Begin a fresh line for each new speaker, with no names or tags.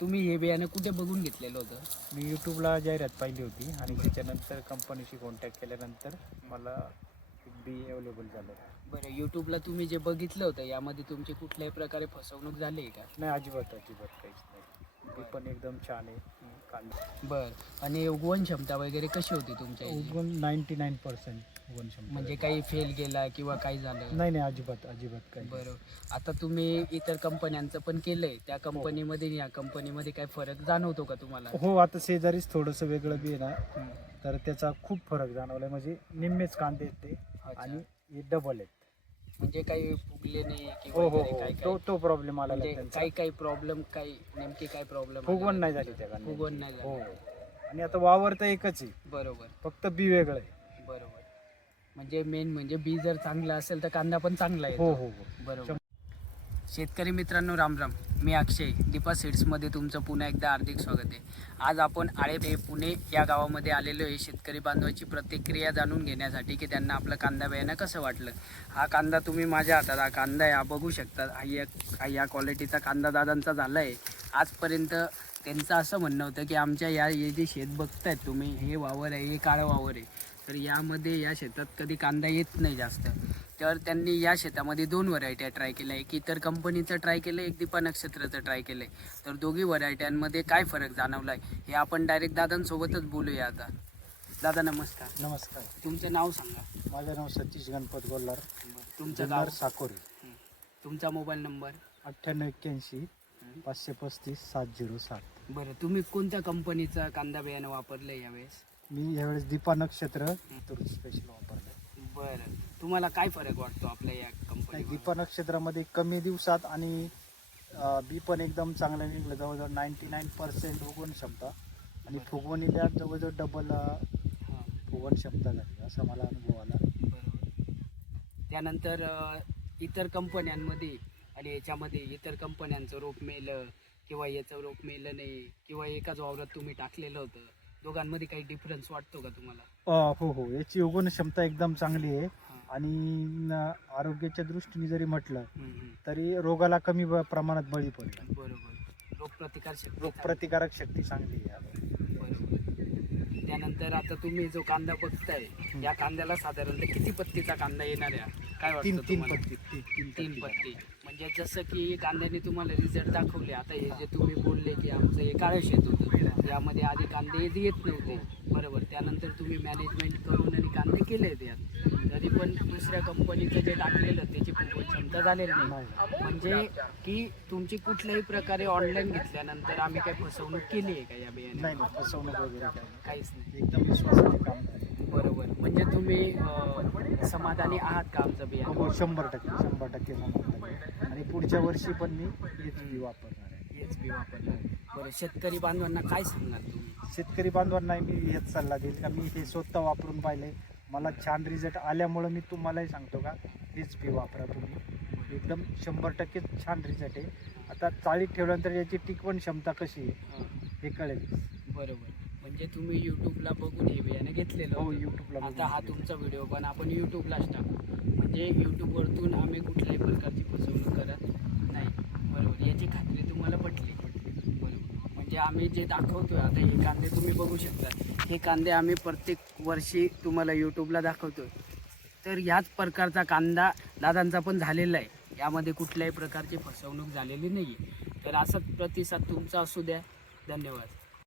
तुम्ही हे बियाणं कुठे बघून घेतलेलं होतं?
मी यूट्यूबला जाहिरात पाहिली होती आणि त्याच्यानंतर कंपनीशी कॉन्टॅक्ट केल्यानंतर मला बी अवेलेबल झालं.
बरं यूट्यूबला तुम्ही जे बघितलं होतं यामध्ये तुमची कुठल्याही प्रकारे फसवणूक झाली आहे का?
नाही अजिबात अजिबात काहीच नाही. बी पण एकदम छान आहे. कांदा.
बरं. आणि उगवण क्षमता वगैरे कशी होती तुमच्या?
उगवण नाईन्टी नाईन पर्सेंट उगवण क्षमता
म्हणजे काही फेल गेला किंवा काही झालं?
नाही नाही अजिबात अजिबात काही
बरं. आता तुम्ही इतर कंपन्यांचं पण केलंय. त्या कंपनीमध्ये आणि या कंपनीमध्ये काय फरक जाणवतो का तुम्हाला?
हो आता शेजारीच थोडंसं वेगळं बी आहे ना.
हं.
तर त्याचा खूप फरक जाणवला म्हणजे निम्मेच कांदे आहेत ते
अच्छा.
आणि हे डबल आहेत.
म्हणजे काही फुगले नाही
हो
किंवा
हो हो
काय
तो प्रॉब्लेम आला
म्हणजे
त्यांचा.
काही काही प्रॉब्लेम काही नेमके काय प्रॉब्लेम
फुगवण नाही झाली त्या कांद्याची.
फुगवण नाही झाली.
हो. आणि आता वावर तर एकच आहे.
बरोबर.
फक्त बी वेगळं आहे.
बरोबर. म्हणजे मेन म्हणजे बी जर चांगला असेल तर कांदा पण चांगला
हो
आहे
हो हो.
बरोबर. शेतकरी मित्रांनो राम राम. मी अक्षय दीपा सीड्समध्ये तुमचं पुन्हा एकदा हार्दिक स्वागत आहे. आज आपण आळे हे पुणे या गावामध्ये आलेलो आहे. शेतकरी बांधवाची प्रतिक्रिया जाणून घेण्यासाठी की त्यांना आपलं कांदा बियाणं कसं वाटलं. हा कांदा तुम्ही माझ्या हातात हा कांदा आहे हा बघू शकता. हा या या क्वालिटीचा कांदा दादांचा झाला आहे आजपर्यंत त्यांचं असं म्हणणं होतं की आमच्या या हे जे शेत बघतायत तुम्ही हे वावर आहे हे काळं वावर आहे. तर यामध्ये या शेतात कधी कांदा येत नाही जास्त. तर त्यांनी या शेतामध्ये दोन व्हरायट्या ट्राय केल्या. एक इतर कंपनीचं ट्राय केलं एक दीपा नक्षत्राचं ट्राय केलं. तर दोघी व्हरायट्यांमध्ये काय फरक जाणवला आहे हे आपण डायरेक्ट दादांसोबतच बोलूया आता. दादा नमस्कार.
नमस्कार.
तुमचं नाव सांगा.
माझं नाव सतीश गणपत गोल्हार.
तुमचं गाव?
जुन्नर साकोरे.
तुमचा मोबाईल नंबर
अठ्ठ्याण्णव एक्क्याऐंशी. पाचशे पस्तीस सात झिरो सात.
बरं तुम्ही कोणत्या कंपनीचा कांदा बियाणं वापरलं यावेळेस?
मी यावेळेस दीपा नक्षत्र तुर स्पेशल वापरलं
बरं. तुम्हाला काय फरक वाटतो आपल्या या कंपनी
दीपा नक्षत्रामध्ये कमी दिवसात आणि बी पण एकदम चांगलं निघलं. जवळजवळ नाईन्टी नाईन पर्सेंट उगवण क्षमता. आणि फुगवणीला जवळजवळ डबल फुगवण क्षमता झाली असा मला अनुभव आला.
बरोबर. त्यानंतर इतर कंपन्यांमध्ये आणि याच्यामध्ये इतर कंपन्यांचं रोप मेलं किंवा याचं रोप मेलं नाही किंवा एकाच वावरात तुम्ही टाकलेलं होतं दोघांमध्ये काही डिफरन्स वाटतो का तुम्हाला
अं, हो हो याची उगवण क्षमता एकदम चांगली आहे. आणि न- आरोग्याच्या दृष्टीने जरी म्हटलं
हम्म, हम्म.
तरी रोगाला कमी ब- प्रमाणात बळी पडला
बरोबर रोगप्रतिकार शक्ती
रोगप्रतिकारक शक्ती चांगली आहे यावर.
बरोबर त्यानंतर आता तुम्ही जो कांदा बघताय या कांद्याला साधारणतः किती पत्तीचा कांदा येणार आहे काय
तीन
वाटतं
तीन
तुम्हाला?
पत्ती तीन तीन. पत्ती
म्हणजे जसं की कांद्याने तुम्हाला रिझल्ट दाखवले आता हे जे तुम्ही बोलले की आमचं हे काळं शेत होतं यामध्ये आधी कांदे येत नव्हते बरोबर. त्यानंतर तुम्ही मॅनेजमेंट करून आणि कांदे केले त्यात तरी पण दुसऱ्या कंपनीचं जे टाकलेलं त्याची फुगवण क्षमता झालेली नाही. म्हणजे की तुमची कुठल्याही प्रकारे ऑनलाईन घेतल्यानंतर आम्ही काही फसवणूक केली आहे का या बियाणे
फसवणूक वगैरे.
काहीच नाही.
एकदम काम.
बरोबर. म्हणजे तुम्ही समाधानी आहात का आमचं बियाणं?
हो शंभर टक्के शंभर टक्के समाधान. आणि पुढच्या वर्षी पण मी वापरणार.
हेच बी वापरणार बरं शेतकरी बांधवांना काय सांगणार तुम्ही?
शेतकरी बांधवांना मी हेच सल्ला देईल का मी हे स्वतः वापरून पाहिले. मला छान रिझल्ट आल्यामुळं मी तुम्हालाही सांगतो का हेच बी वापरा तुम्ही. एकदम शंभर टक्के छान रिझल्ट आहे. आता चाळीत ठेवल्यानंतर याची टिकवण क्षमता कशी आहे?
हां.
हे कळेल.
बरोबर. म्हणजे तुम्ही युट्यूबला बघून हे बियाणं घेतलेलं
हो
होतं.
यूट्यूबला
आता हा तुमचा व्हिडिओ पण आपण यूट्यूबलाच टाकू. म्हणजे यूट्यूबवरतून आम्ही कुठल्याही प्रकारची फसवणूक करत नाही. बरोबर. याची खात्री तुम्हाला पटली. बरोबर. म्हणजे आम्ही जे दाखवतोय आता हे कांदे तुम्ही बघू शकता. हे कांदे आम्ही प्रत्येक वर्षी तुम्हाला यूट्यूबला दाखवतोय. तर ह्याच प्रकारचा कांदा दादांचा पण झालेला आहे. यामध्ये कुठल्याही प्रकारची फसवणूक झालेली नाही तर असाच प्रतिसाद तुमचा असू द्या. धन्यवाद.